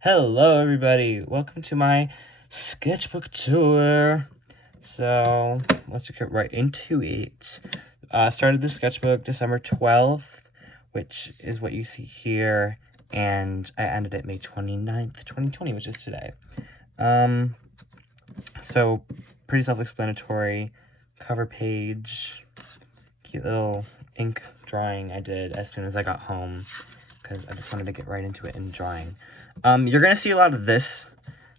Hello, everybody. Welcome to my sketchbook tour. So, let's get right into it. Started the sketchbook December 12th, which is what you see here, and I ended it May 29th, 2020, which is today. So, pretty self-explanatory. Cover page, cute little ink drawing I did as soon as I got home, because I just wanted to get right into it in drawing. You're gonna see a lot of this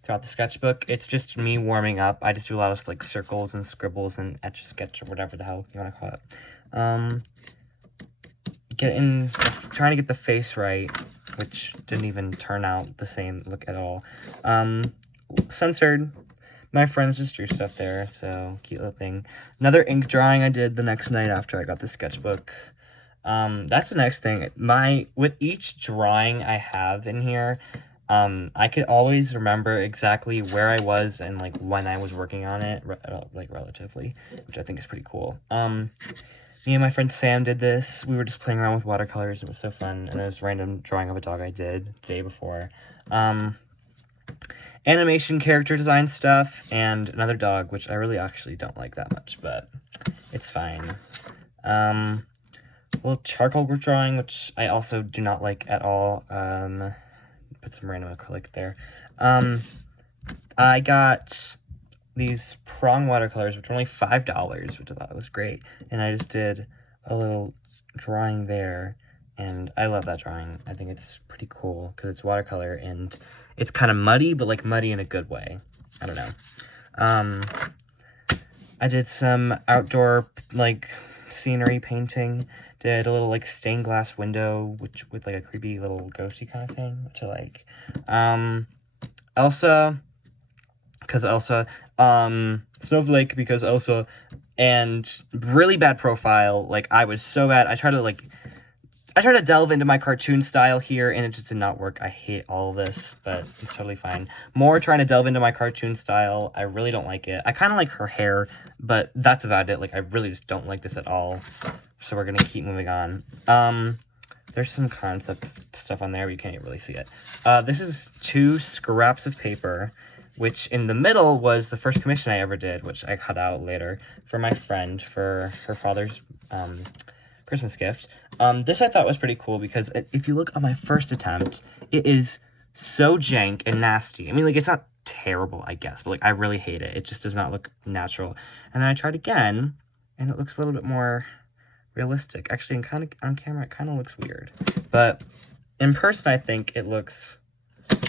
throughout the sketchbook. It's just me warming up. I just do a lot of like circles and scribbles and etch-a-sketch or whatever the hell you want to call it. Trying to get the face right, which didn't even turn out the same look at all. Censored. My friends just drew stuff there, so cute little thing. Another ink drawing I did the next night after I got the sketchbook. That's the next thing. With each drawing I have in here, I could always remember exactly where I was and like when I was working on it, like relatively, which I think is pretty cool. Me and my friend Sam did this. We were just playing around with watercolors. It was so fun. And there's random drawing of a dog I did the day before. Animation, character design stuff, and another dog, which I really actually don't like that much, but it's fine. Little charcoal drawing, which I also do not like at all. Put some random acrylic there. I got these prong watercolors, which were only $5, which I thought was great. And I just did a little drawing there, and I love that drawing. I think it's pretty cool because it's watercolor and it's kind of muddy, but like muddy in a good way. I don't know. I did some outdoor like scenery painting. Did a little like stained glass window, with like a creepy little ghosty kind of thing, which I like. Elsa, because Elsa. Snowflake, because Elsa. And really bad profile. Like, I was so bad. I tried to delve into my cartoon style here, and it just did not work. I hate all of this, but it's totally fine. More trying to delve into my cartoon style. I really don't like it. I kind of like her hair, but that's about it. Like, I really just don't like this at all. So we're going to keep moving on. There's some concept stuff on there, but you can't really see it. This is 2 scraps of paper, which in the middle was the first commission I ever did, which I cut out later for my friend for her father's Christmas gift. This I thought was pretty cool because if you look at my first attempt, it is so jank and nasty. I mean, like, it's not terrible, I guess, but like, I really hate it. It just does not look natural. And then I tried again, and it looks a little bit more realistic. Actually, on camera, it kind of looks weird. But in person, I think it looks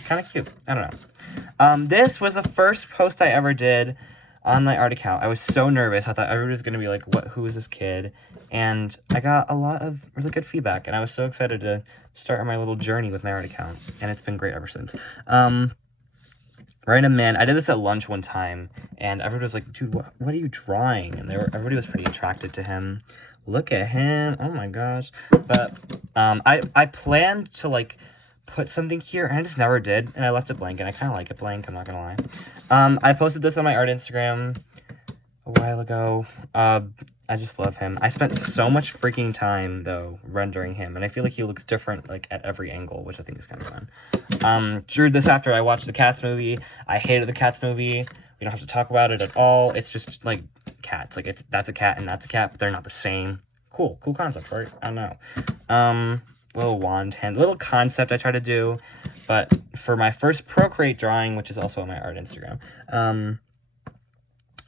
kind of cute. I don't know. This was the first post I ever did on my art account. I was so nervous. I thought everybody was going to be like, who is this kid? And I got a lot of really good feedback, and I was so excited to start on my little journey with my art account, and it's been great ever since. Random man. I did this at lunch one time, and everybody was like, dude, what are you drawing? And everybody was pretty attracted to him. Look at him. Oh my gosh. But I planned to like put something here, and I just never did, and I left it blank, and I kind of like it blank, I'm not gonna lie. I posted this on my art Instagram a while ago. I just love him. I spent so much freaking time, though, rendering him, and I feel like he looks different, like, at every angle, which I think is kind of fun. Drew this after I watched the Cats movie. I hated the Cats movie. We don't have to talk about it at all. It's just, like, cats. Like, that's a cat and that's a cat, but they're not the same. Cool concept, right? I don't know. Little wand hand, little concept I try to do, but for my first Procreate drawing, which is also on my art Instagram,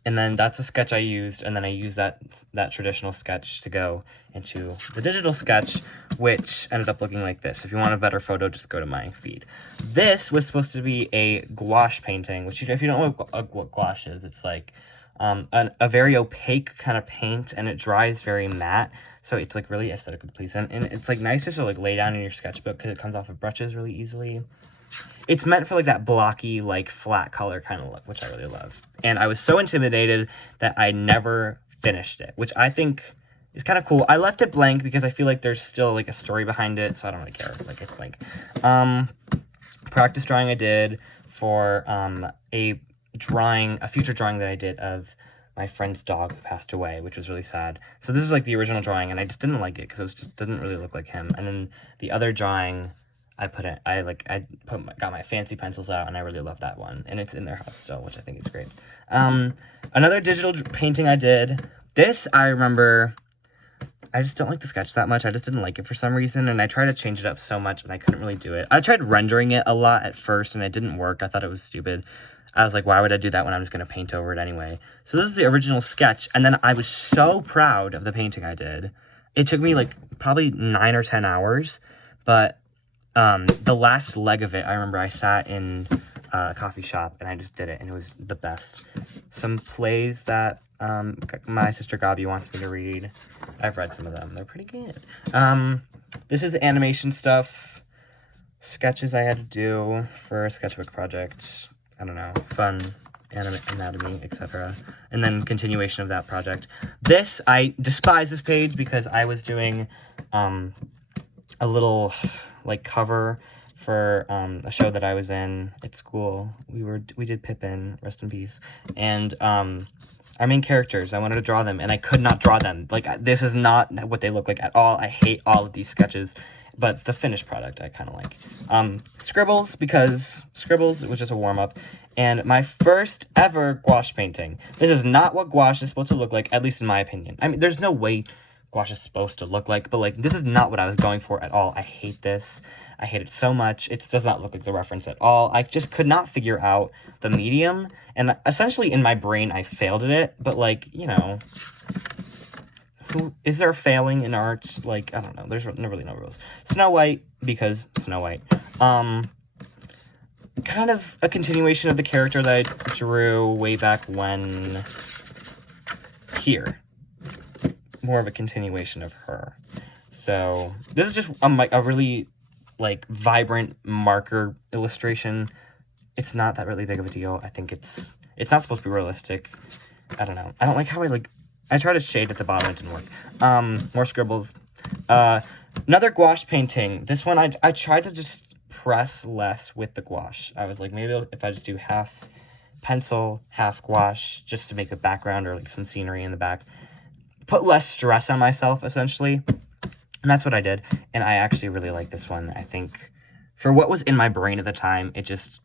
and then that's a sketch I used, and then I used that traditional sketch to go into the digital sketch, which ended up looking like this. If you want a better photo, just go to my feed. This was supposed to be a gouache painting, which, if you don't know what gouache is, it's like a very opaque kind of paint, and it dries very matte, so it's like really aesthetically pleasing, and it's like nice to like lay down in your sketchbook because it comes off of brushes really easily. It's meant for like that blocky, like flat color kind of look, which I really love. And I was so intimidated that I never finished it, which I think is kind of cool. I left it blank because I feel like there's still like a story behind it, so I don't really care. Like, it's blank. Practice drawing I did for a future drawing that I did of my friend's dog who passed away, which was really sad. So this is like the original drawing, and I just didn't like it because it just didn't really look like him. And then the other drawing got my fancy pencils out, and I really love that one, and it's in their house still, which I think is great. Another digital painting I did, this I remember, I just don't like the sketch that much. I just didn't like it for some reason, and I tried to change it up so much, and I couldn't really do it. I tried rendering it a lot at first, and it didn't work. I thought it was stupid. I was like, why would I do that when I'm just going to paint over it anyway? So this is the original sketch, and then I was so proud of the painting I did. It took me, like, probably 9 or 10 hours, but the last leg of it, I remember I sat in a coffee shop, and I just did it, and it was the best. Some plays that my sister Gabi wants me to read. I've read some of them. They're pretty good. This is animation stuff, sketches I had to do for a sketchbook project. I don't know, fun, anatomy, etc. And then continuation of that project. This, I despise this page because I was doing a little, like, cover for a show that I was in at school. We did Pippin, rest in peace. And our main characters, I wanted to draw them, and I could not draw them. Like, this is not what they look like at all. I hate all of these sketches. But the finished product I kind of like. Scribbles, because Scribbles, it was just a warm-up. And my first ever gouache painting. This is not what gouache is supposed to look like, at least in my opinion. I mean, there's no way gouache is supposed to look like, but, like, this is not what I was going for at all. I hate this. I hate it so much. It does not look like the reference at all. I just could not figure out the medium. And essentially, in my brain, I failed at it. But, like, you know... Is there failing in art? Like, I don't know. There's really no rules. Snow White, because Snow White. Kind of a continuation of the character that I drew way back when. Here. More of a continuation of her. So, this is just a really, like, vibrant marker illustration. It's not that really big of a deal. I think it's not supposed to be realistic. I don't know. I don't like how I tried to shade at the bottom, it didn't work. More scribbles. Another gouache painting. This one, I tried to just press less with the gouache. I was like, maybe if I just do half pencil, half gouache, just to make a background or, like, some scenery in the back. Put less stress on myself, essentially. And that's what I did. And I actually really like this one. I think for what was in my brain at the time, it just...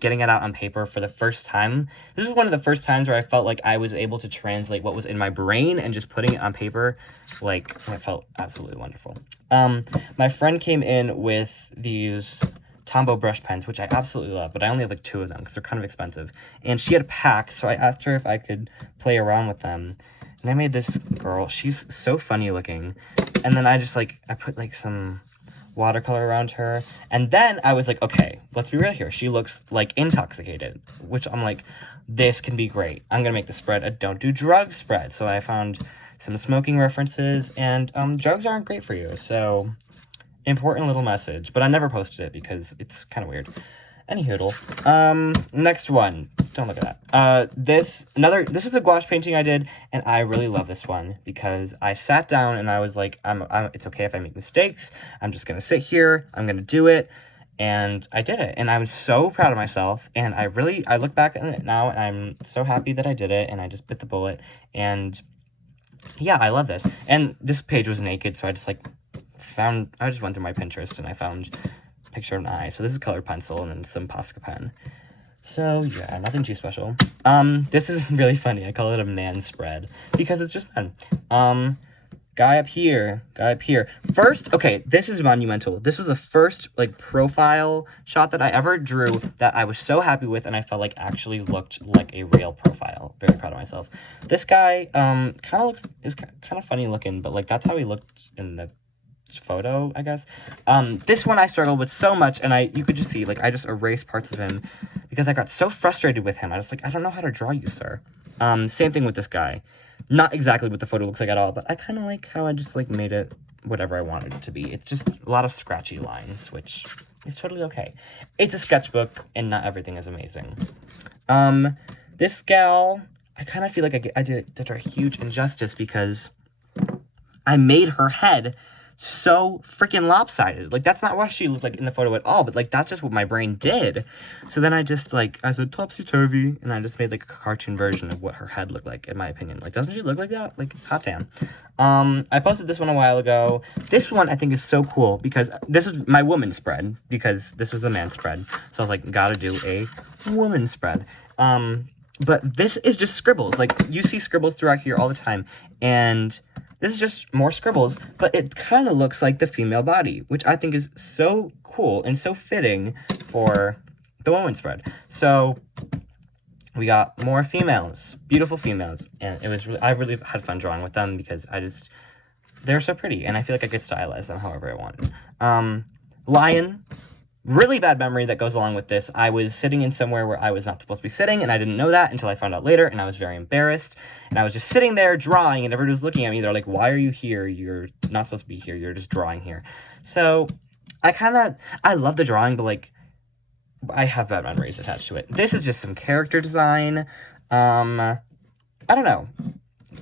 Getting it out on paper for the first time. This is one of the first times where I felt like I was able to translate what was in my brain and just putting it on paper. Like, it felt absolutely wonderful. My friend came in with these Tombow brush pens, which I absolutely love, but I only have, like, 2 of them because they're kind of expensive. And she had a pack, so I asked her if I could play around with them. And I made this girl. She's so funny looking. And then I put, like, some... watercolor around her, and then I was like, okay, let's be real here. She looks, like, intoxicated, which I'm like, this can be great. I'm gonna make the spread a don't do drugs spread. So I found some smoking references, and drugs aren't great for you. So important little message, but I never posted it because it's kind of weird. Anyhoodle. Next one. Don't look at that. This is a gouache painting I did, and I really love this one because I sat down and I was like, it's okay if I make mistakes. I'm just gonna sit here. I'm gonna do it. And I did it, and I was so proud of myself, and I look back at it now, and I'm so happy that I did it, and I just bit the bullet, and yeah, I love this. And this page was naked, so I just went through my Pinterest, and I found picture of an eye. So this is colored pencil and then some Posca pen. So yeah, nothing too special. This is really funny. I call it a man spread because it's just men. Guy up here. First, okay, this is monumental. This was the first, like, profile shot that I ever drew that I was so happy with, and I felt like actually looked like a real profile. Very proud of myself. This guy, is kind of funny looking, but, like, that's how he looked in the photo, I guess. This one I struggled with so much, and you could just see, like, I just erased parts of him because I got so frustrated with him. I was like, I don't know how to draw you, sir. Same thing with this guy. Not exactly what the photo looks like at all, but I kind of like how I just, like, made it whatever I wanted it to be. It's just a lot of scratchy lines, which is totally okay. It's a sketchbook, and not everything is amazing. This gal, I kind of feel like I did her a huge injustice because I made her head so freaking lopsided. Like, that's not what she looked like in the photo at all, but, like, that's just what my brain did. So then I just, like, I said topsy-turvy, and I just made, like, a cartoon version of what her head looked like, in my opinion. Like, doesn't she look like that? Like, hot damn. I posted this one a while ago. This one I think is so cool, because this is my woman spread, because this was the man spread. So I was like, gotta do a woman spread. But this is just scribbles. Like, you see scribbles throughout here all the time, and this is just more scribbles, but it kind of looks like the female body, which I think is so cool and so fitting for the woman spread. So we got more females, beautiful females, and it was I really had fun drawing with them because they're so pretty, and I feel like I could stylize them however I want. Lion. Really bad memory that goes along with this. I was sitting in somewhere where I was not supposed to be sitting, and I didn't know that until I found out later, and I was very embarrassed. And I was just sitting there drawing, and everybody was looking at me. They're like, why are you here? You're not supposed to be here. You're just drawing here. So I love the drawing, but, like, I have bad memories attached to it. This is just some character design. I don't know.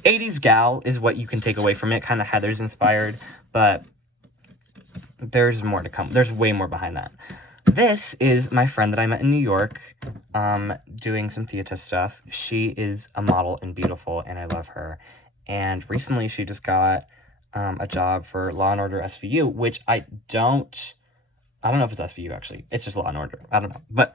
80s gal is what you can take away from it. Kind of Heather's inspired, but there's more to come. There's way more behind that. This is my friend that I met in New York, doing some theater stuff. She is a model and beautiful, and I love her. And recently she just got a job for Law and Order SVU, which I don't know if it's SVU, actually. It's just Law and Order. I don't know. But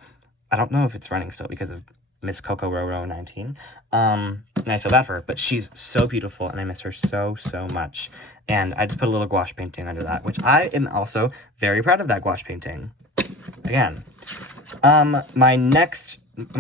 I don't know if it's running still because of Miss Coco Roro 19. And I feel bad for her, but she's so beautiful, and I miss her so, so much. And I just put a little gouache painting under that, which I am also very proud of that gouache painting. Again. My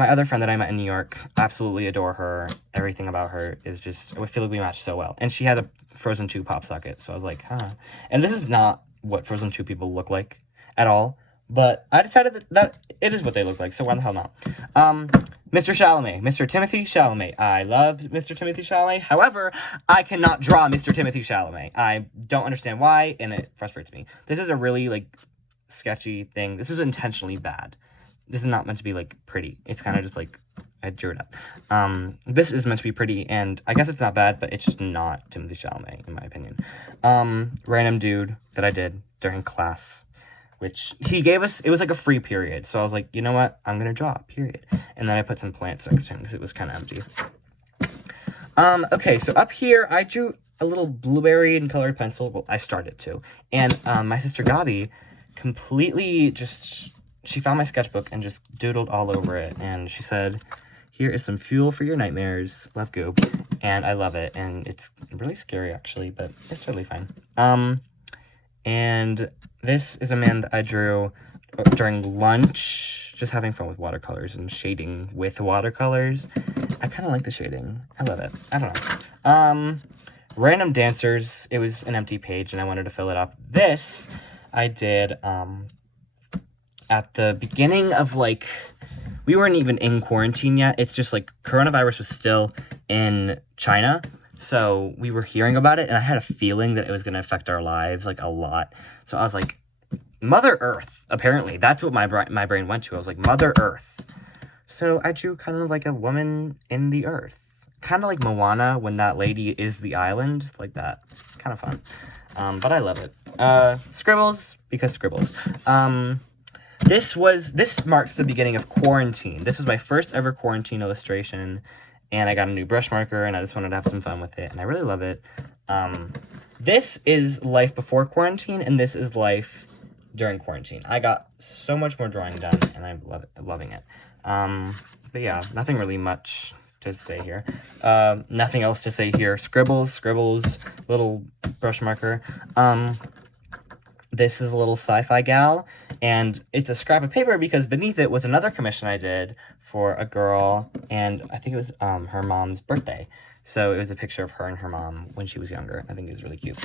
other friend that I met in New York, absolutely adore her. Everything about her is just, I feel like we match so well. And she has a Frozen 2 pop socket, so I was like, huh. And this is not what Frozen 2 people look like at all. But I decided that it is what they look like, so why the hell not? Mr. Chalamet. Mr. Timothy Chalamet. I love Mr. Timothy Chalamet. However, I cannot draw Mr. Timothy Chalamet. I don't understand why, and it frustrates me. This is a really, like, sketchy thing. This is intentionally bad. This is not meant to be, like, pretty. It's kind of just, like, I drew it up. This is meant to be pretty, and I guess it's not bad, but it's just not Timothy Chalamet, in my opinion. Random dude that I did during class, which he gave us, it was like a free period. So I was like, you know what? I'm going to draw, period. And then I put some plants next to him because it was kind of empty. Okay, so up here, I drew a little blueberry in colored pencil. Well, I started to. And my sister Gabi completely she found my sketchbook and just doodled all over it. And she said, here is some fuel for your nightmares. Love Goob. And I love it. And it's really scary, actually, but it's totally fine. And this is a man that I drew during lunch, just having fun with watercolors and shading with watercolors. I kind of like the shading. I love it. I don't know. Random dancers. It was an empty page, and I wanted to fill it up. This I did at the beginning of, like, we weren't even in quarantine yet. It's just, like, coronavirus was still in China. So we were hearing about it, and I had a feeling that it was going to affect our lives, like, a lot. So I was like, Mother Earth, apparently. That's what my brain went to. I was like, Mother Earth. So I drew kind of like a woman in the earth. Kind of like Moana, when that lady is the island. Like that. Kind of fun. But I love it. Scribbles, because scribbles. This marks the beginning of quarantine. This was my first ever quarantine illustration. And I got a new brush marker, and I just wanted to have some fun with it, and I really love it. This is life before quarantine, and this is life during quarantine. I got so much more drawing done, and I'm loving it. But yeah, nothing really much to say here. Nothing else to say here. Scribbles, little brush marker. This is a little sci-fi gal, and it's a scrap of paper because beneath it was another commission I did for a girl, and I think it was her mom's birthday. So it was a picture of her and her mom when she was younger. I think it was really cute.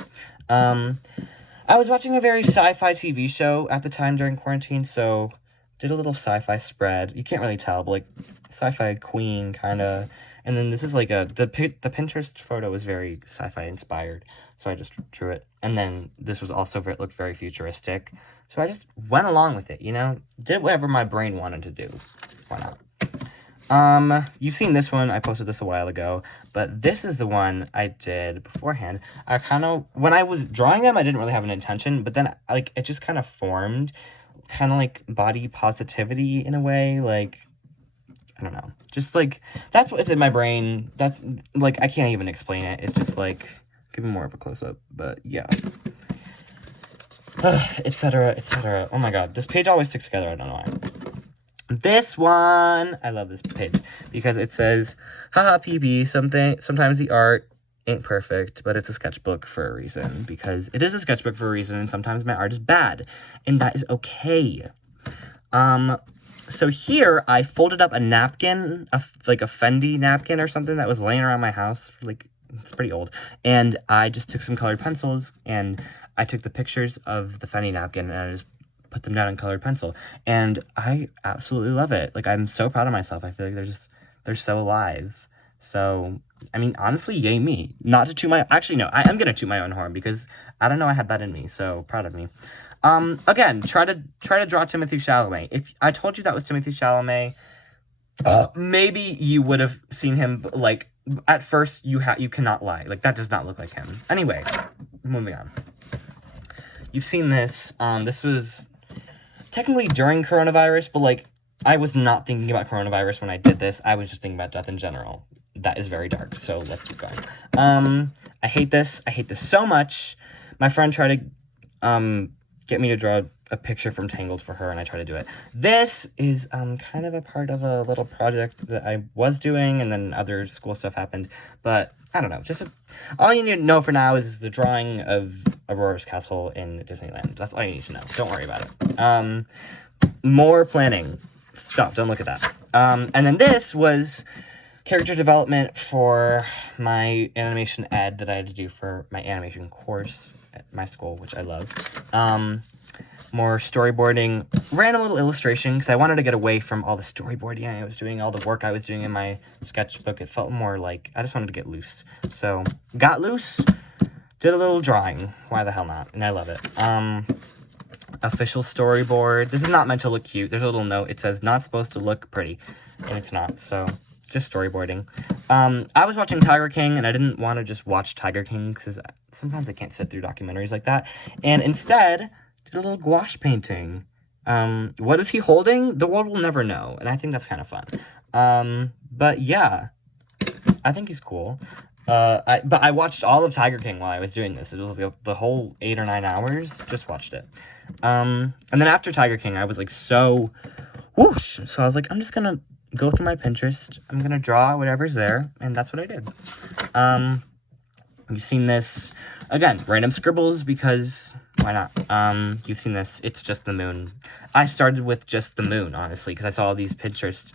I was watching a very sci-fi TV show at the time during quarantine, so did a little sci-fi spread. You can't really tell, but, like, sci-fi queen, kind of. And then this is like the Pinterest photo was very sci-fi inspired, so I just drew it. And then this was also it looked very futuristic, so I just went along with it, you know? Did whatever my brain wanted to do. Why You've seen this one. I posted this a while ago, but this is the one I did beforehand. I kind of, when I was drawing them, I didn't really have an intention, but then, like, it just kind of formed, kind of like body positivity in a way, like, I don't know, just like, that's what's in my brain. That's, like, I can't even explain it. It's just like, give me more of a close-up, but yeah. Etc., etc. Oh my god, this page always sticks together, I don't know why. This one, I love this page, because it says, haha, PB, sometimes the art ain't perfect, but it's a sketchbook for a reason, because it is a sketchbook for a reason, and sometimes my art is bad, and that is okay. So here, I folded up a napkin, like a Fendi napkin or something that was laying around my house, for like, it's pretty old, and I just took some colored pencils, and I took the pictures of the Fendi napkin, and I just put them down in colored pencil, and I absolutely love it. Like, I'm so proud of myself. I feel like they're so alive. So, I mean, honestly, yay me. Not to toot my, actually, no, I am gonna toot my own horn, because I don't know I had that in me, so proud of me. Again, try to draw Timothée Chalamet. If I told you that was Timothée Chalamet, maybe you would have seen him, like, at first, you cannot lie. Like, that does not look like him. Anyway, moving on. You've seen this. This was technically during coronavirus, but, like, I was not thinking about coronavirus when I did this. I was just thinking about death in general. That is very dark, so let's keep going. I hate this. I hate this so much. My friend tried to, get me to draw a picture from Tangled for her, and I tried to do it. This is, kind of a part of a little project that I was doing, and then other school stuff happened, but I don't know. All you need to know for now is the drawing of Aurora's castle in Disneyland. That's all you need to know. Don't worry about it. More planning. Stop. Don't look at that. And then this was character development for my animation ed that I had to do for my animation course at my school, which I love. More storyboarding, random little illustration, because I wanted to get away from all the storyboarding I was doing, all the work I was doing in my sketchbook. It felt more like I just wanted to get loose. So, got loose, did a little drawing. Why the hell not? And I love it. Official storyboard. This is not meant to look cute. There's a little note. It says, not supposed to look pretty. And it's not, so just storyboarding. I was watching Tiger King, and I didn't want to just watch Tiger King, because sometimes I can't sit through documentaries like that. And instead, did a little gouache painting. What is he holding? The world will never know, and I think that's kind of fun. But yeah, I think he's cool. But I watched all of Tiger King while I was doing this. It was the whole 8 or 9 hours. Just watched it. And then after Tiger King, I was like so whoosh. So I was like, I'm just gonna go through my Pinterest. I'm gonna draw whatever's there, and that's what I did. You've seen this again, random scribbles, because why not? You've seen this. It's just the moon. I started with just the moon, honestly, because I saw all these Pinterest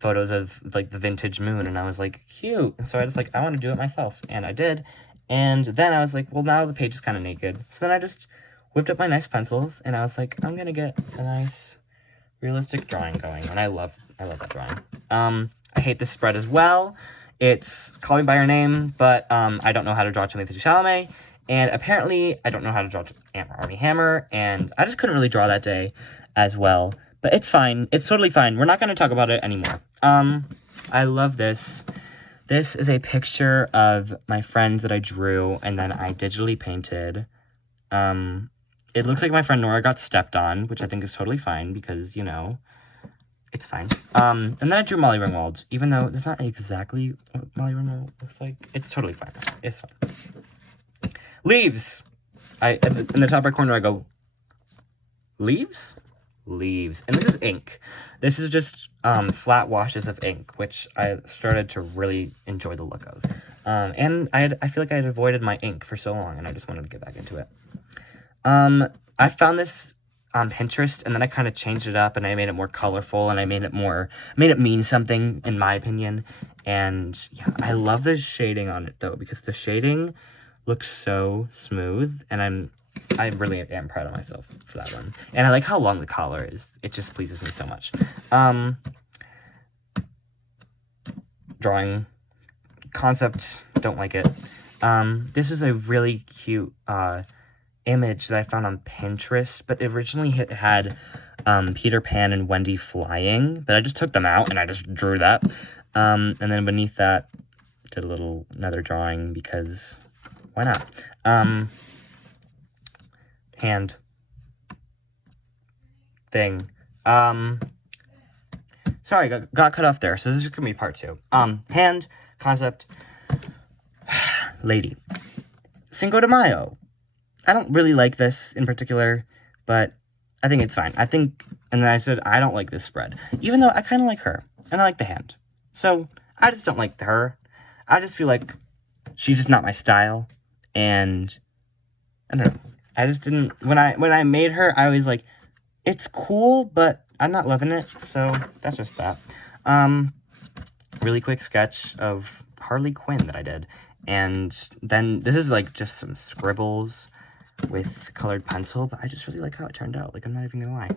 photos of, like, the vintage moon, and I was like, cute. And so I was like, I want to do it myself, and I did. And then I was like, well, now the page is kind of naked. So then I just whipped up my nice pencils, and I was like, I'm gonna get a nice realistic drawing going, and I love that drawing. I hate this spread as well. It's Call Me By Your Name, but I don't know how to draw Timothée Chalamet, and apparently I don't know how to draw Armie Hammer, and I just couldn't really draw that day as well. But it's fine. It's totally fine. We're not going to talk about it anymore. I love this. This is a picture of my friends that I drew, and then I digitally painted. It looks like my friend Nora got stepped on, which I think is totally fine, because, you know, it's fine. And then I drew Molly Ringwald, even though that's not exactly what Molly Ringwald looks like. It's totally fine. It's fine. Leaves. In the top right corner, I go, leaves? Leaves. And this is ink. This is just flat washes of ink, which I started to really enjoy the look of. And I feel like I had avoided my ink for so long, and I just wanted to get back into it. I found this on Pinterest, and then I kind of changed it up, and I made it more colorful, and I made it mean something, in my opinion. And yeah, I love the shading on it, though, because the shading looks so smooth, and I really am proud of myself for that one. And I like how long the collar is. It just pleases me so much. Drawing concept, don't like it. This is a really cute image that I found on Pinterest, but originally it had Peter Pan and Wendy flying, but I just took them out and I just drew that. And then beneath that, did another drawing because why not? Hand thing. Sorry, got cut off there, so this is gonna be part 2. Hand, concept, lady. Cinco de Mayo. I don't really like this in particular, but I think it's fine. And then I said, I don't like this spread. Even though I kind of like her, and I like the hand. So, I just don't like her. I just feel like she's just not my style, and I don't know. I just didn't, when I made her, I was like, it's cool, but I'm not loving it, so that's just that. Really quick sketch of Harley Quinn that I did. And then this is like just some scribbles with colored pencil, but I just really like how it turned out. Like, I'm not even gonna lie.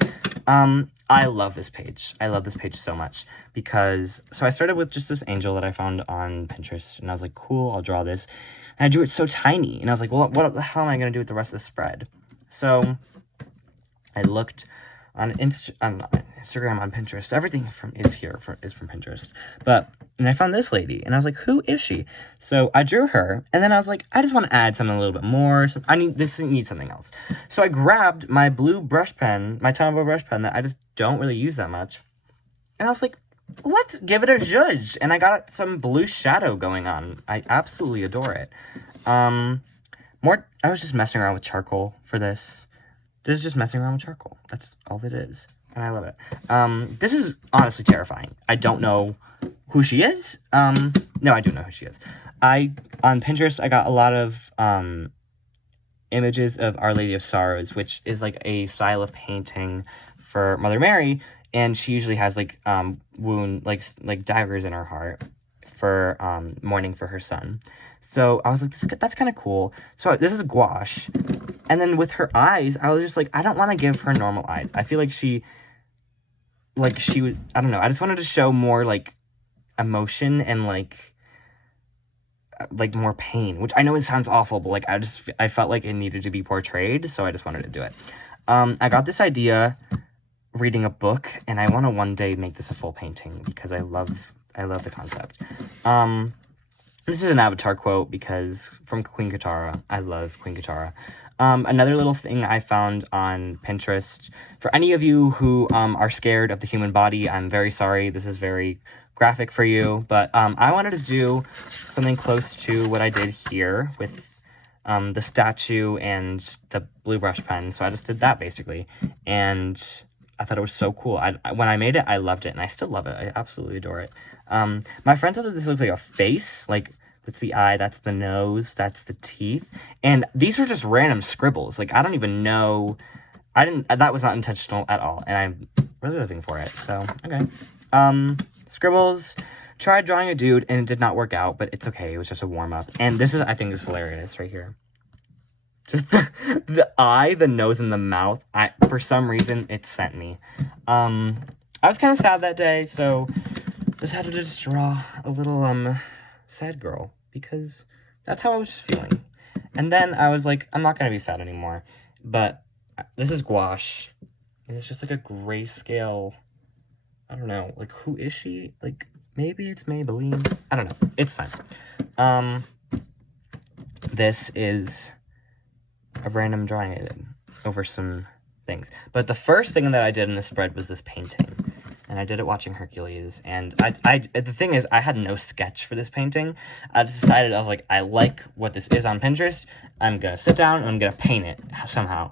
I love this page. I love this page so much because, so I started with just this angel that I found on Pinterest, and I was like, cool, I'll draw this. And I drew it so tiny, and I was like, well, what the hell am I gonna do with the rest of the spread? So I looked on Instagram, on Pinterest. Everything is from Pinterest. And I found this lady, and I was like, who is she? So I drew her, and then I was like, I just want to add something a little bit more. So this needs something else. So I grabbed my blue brush pen, my Tombow brush pen that I just don't really use that much. And I was like, let's give it a zhuzh. And I got some blue shadow going on. I absolutely adore it. I was just messing around with charcoal for this. This is just messing around with charcoal. That's all it is. And I love it. This is honestly terrifying. I don't know who she is. No, I do know who she is. On Pinterest, I got a lot of images of Our Lady of Sorrows, which is like a style of painting for Mother Mary. And she usually has like like daggers in her heart for mourning for her son. So I was like, that's kind of cool. So this is gouache. And then with her eyes, I was just like, I don't want to give her normal eyes. I feel like she would, I don't know. I just wanted to show more like emotion and like more pain, which I know it sounds awful, but like I felt like it needed to be portrayed. So I just wanted to do it. I got this idea reading a book, and I want to one day make this a full painting because I love the concept. This is an Avatar quote because from Queen Katara. I love Queen Katara. Another little thing I found on Pinterest. For any of you who are scared of the human body, I'm very sorry. This is very graphic for you. But I wanted to do something close to what I did here with the statue and the blue brush pen. So I just did that basically. And I thought it was so cool. When I made it, I loved it, and I still love it. I absolutely adore it. My friend said that this looks like a face. Like, that's the eye, that's the nose, that's the teeth. And these are just random scribbles. Like, I don't even know. That was not intentional at all. And I'm really looking for it. So, okay. Scribbles. Tried drawing a dude, and it did not work out, but it's okay. It was just a warm-up. And this is, I think, is hilarious right here. Just the eye, the nose, and the mouth. For some reason, it sent me. I was kind of sad that day, so just had to just draw a little, sad girl, because that's how I was just feeling. And then I was like, I'm not going to be sad anymore. But this is gouache, and it's just like a grayscale, I don't know, like, who is she? Like, maybe it's Maybelline? I don't know. It's fine. This is a random drawing I did over some things. But the first thing that I did in this spread was this painting. And I did it watching Hercules. And the thing is, I had no sketch for this painting. I decided, I was like, I like what this is on Pinterest. I'm going to sit down and I'm going to paint it somehow.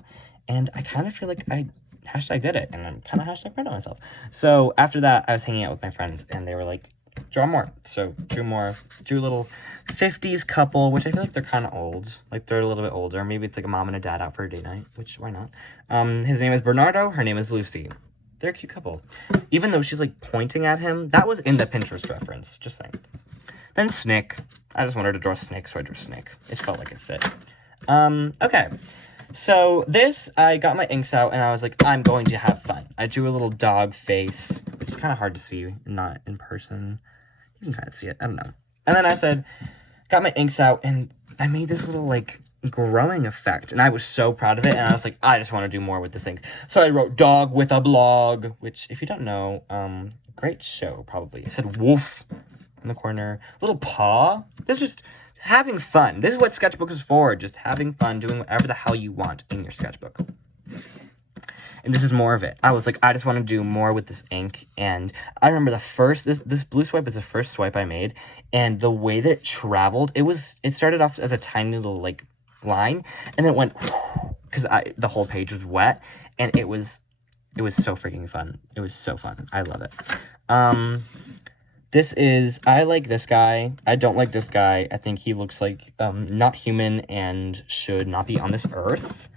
And I kind of feel like I hashtag did it. And I'm kind of hashtag proud of myself. So after that, I was hanging out with my friends. And they were like, draw more. So drew more. Drew a little 50s couple, which I feel like they're kind of old. Like, they're a little bit older. Maybe it's like a mom and a dad out for a date night, which, why not? His name is Bernardo. Her name is Lucy. They're a cute couple. Even though she's, like, pointing at him. That was in the Pinterest reference. Just saying. Then Snick. I just wanted to draw Snick, so I drew Snick. It felt like it fit. Okay. So this, I got my inks out, and I was like, I'm going to have fun. I drew a little dog face, which is kind of hard to see, not in person. You can kind of see it. I don't know. And then I said, got my inks out, and I made this little, like, growing effect, and I was so proud of it, and I was like, I just want to do more with this ink. So I wrote dog with a blog, which, if you don't know, great show, probably. It said wolf in the corner, little paw. This is just having fun. This is what Sketchbook is for, just having fun, doing whatever the hell you want in your sketchbook. And this is more of it. I was like, I just want to do more with this ink. And I remember this blue swipe is the first swipe I made. And the way that it traveled, it started off as a tiny little, like, line. And then it went, because the whole page was wet. And it was so freaking fun. It was so fun. I love it. I like this guy. I don't like this guy. I think he looks like, not human and should not be on this earth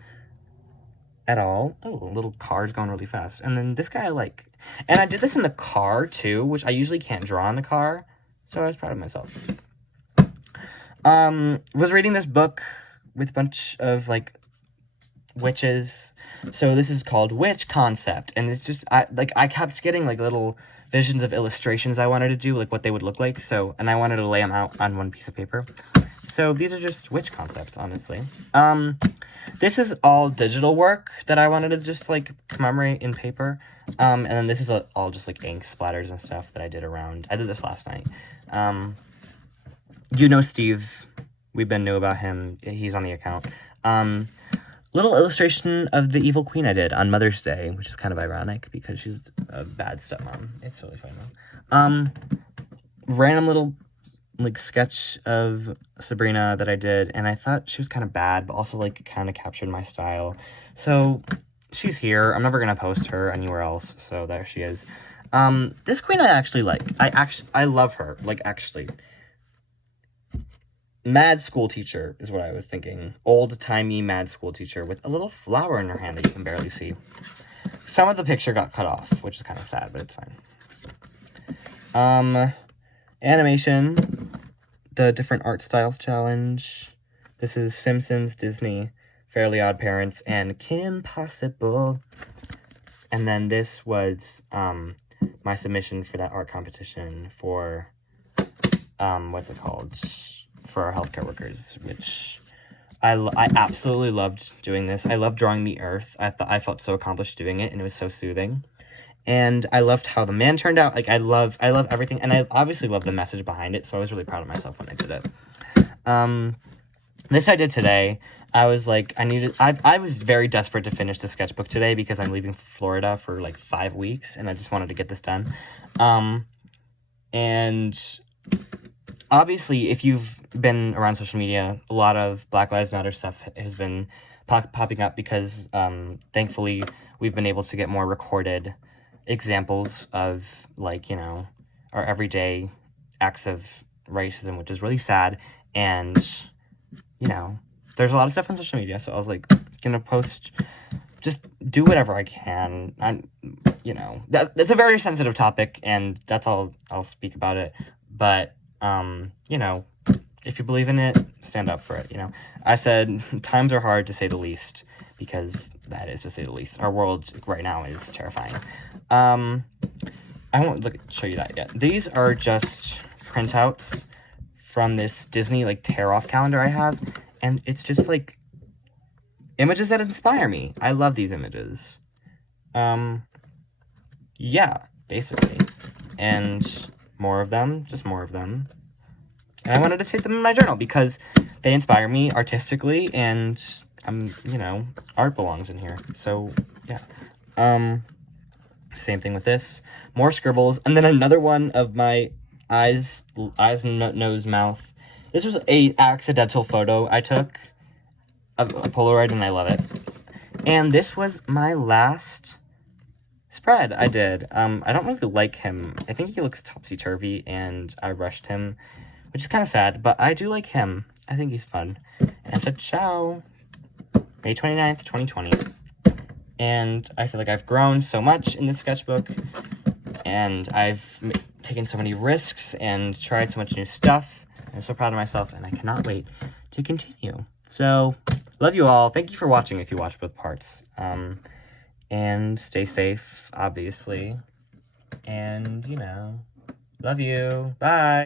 at all. Oh, little car's going really fast. And then this guy I like. And I did this in the car, too, which I usually can't draw in the car. So I was proud of myself. Was reading this book with a bunch of, like, witches. So this is called Witch Concept. And it's just, I kept getting, like, little visions of illustrations I wanted to do, like, what they would look like. So, and I wanted to lay them out on one piece of paper. So these are just witch concepts, honestly. This is all digital work that I wanted to just, like, commemorate in paper. And then this is all just, like, ink splatters and stuff that I did around. I did this last night. You know Steve. We've been new about him. He's on the account. Little illustration of the evil queen I did on Mother's Day, which is kind of ironic because she's a bad stepmom. It's really funny, though. Random little, like, sketch of Sabrina that I did, and I thought she was kind of bad, but also, like, kind of captured my style. So she's here. I'm never gonna post her anywhere else, so there she is. This queen I actually like. I love her. Like, actually. Mad school teacher is what I was thinking. Old-timey mad school teacher with a little flower in her hand that you can barely see. Some of the picture got cut off, which is kind of sad, but it's fine. Animation. The different art styles challenge. This is Simpsons, Disney, Fairly Odd Parents, and Kim Possible. And then this was my submission for that art competition for, what's it called? For our healthcare workers, which I absolutely loved doing this. I loved drawing the earth. I felt so accomplished doing it, and it was so soothing. And I loved how the man turned out. Like, I love everything, and I obviously love the message behind it, so I was really proud of myself when I did it. This I did today. I was like, I was very desperate to finish the sketchbook today because I'm leaving Florida for, like, 5 weeks, and I just wanted to get this done. And obviously, if you've been around social media, a lot of Black Lives Matter stuff has been popping up because, thankfully, we've been able to get more recorded examples of, like, you know, our everyday acts of racism, which is really sad. And, you know, there's a lot of stuff on social media, so I was, like, gonna post, just do whatever I can. You know, that's a very sensitive topic, and that's all I'll speak about it. But, you know, if you believe in it, stand up for it, you know. I said, times are hard to say the least, because that is to say the least. Our world right now is terrifying. I won't show you that yet. These are just printouts from this Disney, like, tear-off calendar I have, and it's just, like, images that inspire me. I love these images. Yeah, basically. And more of them, just more of them. And I wanted to take them in my journal because they inspire me artistically, and you know, art belongs in here. So, yeah. Same thing with this. More scribbles. And then another one of my eyes, nose, mouth. This was a accidental photo I took of a Polaroid, and I love it. And this was my last spread I did. I don't really like him. I think he looks topsy-turvy, and I rushed him, which is kind of sad, but I do like him. I think he's fun. And I said, ciao. May 29th, 2020. And I feel like I've grown so much in this sketchbook, and I've taken so many risks and tried so much new stuff. I'm so proud of myself, and I cannot wait to continue. So, love you all. Thank you for watching if you watch both parts. And stay safe, obviously. And, you know, love you. Bye.